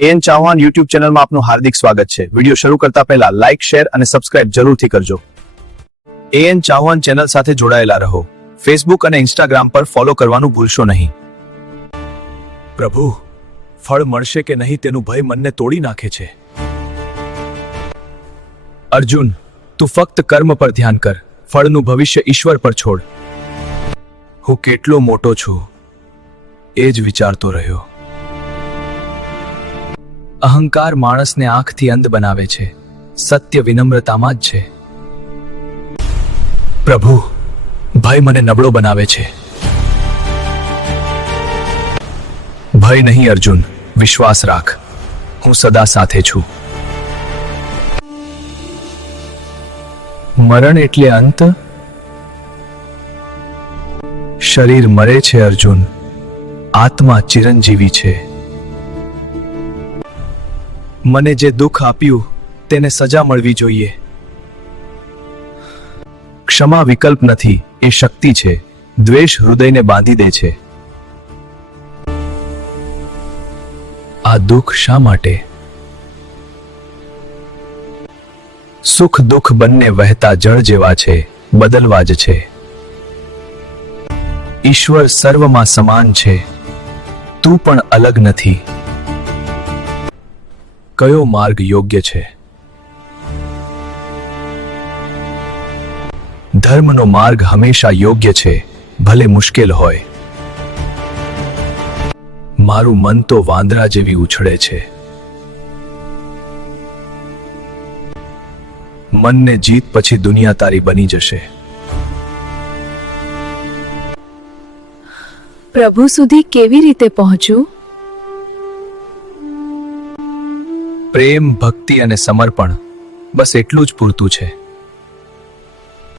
N Chauhan YouTube ચેનલમાં આપનું હાર્દિક સ્વાગત છે. વીડિયો શરૂ કરતા પહેલા લાઇક શેર અને સબસ્ક્રાઇબ જરૂરથી કરજો. એન ચૌહાણ ચેનલ સાથે જોડાયેલા રહો. ફેસબુક અને ઇન્સ્ટાગ્રામ પર ફોલો કરવાનું ભૂલશો નહીં. પ્રભુ, ફળ મળશે કે નહીં તેનું ભય મનને તોડી નાખે છે. અર્જુન, તું ફક્ત કર્મ પર ધ્યાન કર. ફળનું ભવિષ્ય ઈશ્વર પર છોડ. હું કેટલો મોટો છું. એ જ વિચારતો રહ્યો. અહંકાર માણસને આંખથી અંધ બનાવે છે. સત્ય વિનમ્રતામાં જ છે. પ્રભુ, ભય મને નબળો બનાવે છે. ભય નહીં અર્જુન, વિશ્વાસ રાખ. હું સદા સાથે છું. મરણ એટલે અંત? શરીર મરે છે અર્જુન. આત્મા ચિરંજીવી છે. મને જે દુઃખ આપ્યું, તેને સજા મળવી જોઈએ. ક્ષમા વિકલ્પ નથી, એ શક્તિ છે. દ્વેષ હૃદયને બાંધી દે છે. આ દુઃખ શા માટે? સુખ દુઃખ બંને વહેતા જળ જેવા છે, બદલવા જ છે. ઈશ્વર સર્વમાં સમાન છે. તું પણ અલગ નથી. કયો માર્ગ યોગ્ય છે? ધર્મનો માર્ગ હંમેશા યોગ્ય છે, ભલે મુશ્કેલ હોય. મારું મન તો વાંદરા જેવી ઉછળે છે. મનને જીત પછી દુનિયા તારી બની જશે. પ્રભુ સુધી કેવી રીતે પહોંચું? પ્રેમ ભક્તિ અને સમર્પણ બસ એટલું જ પૂરતું છે.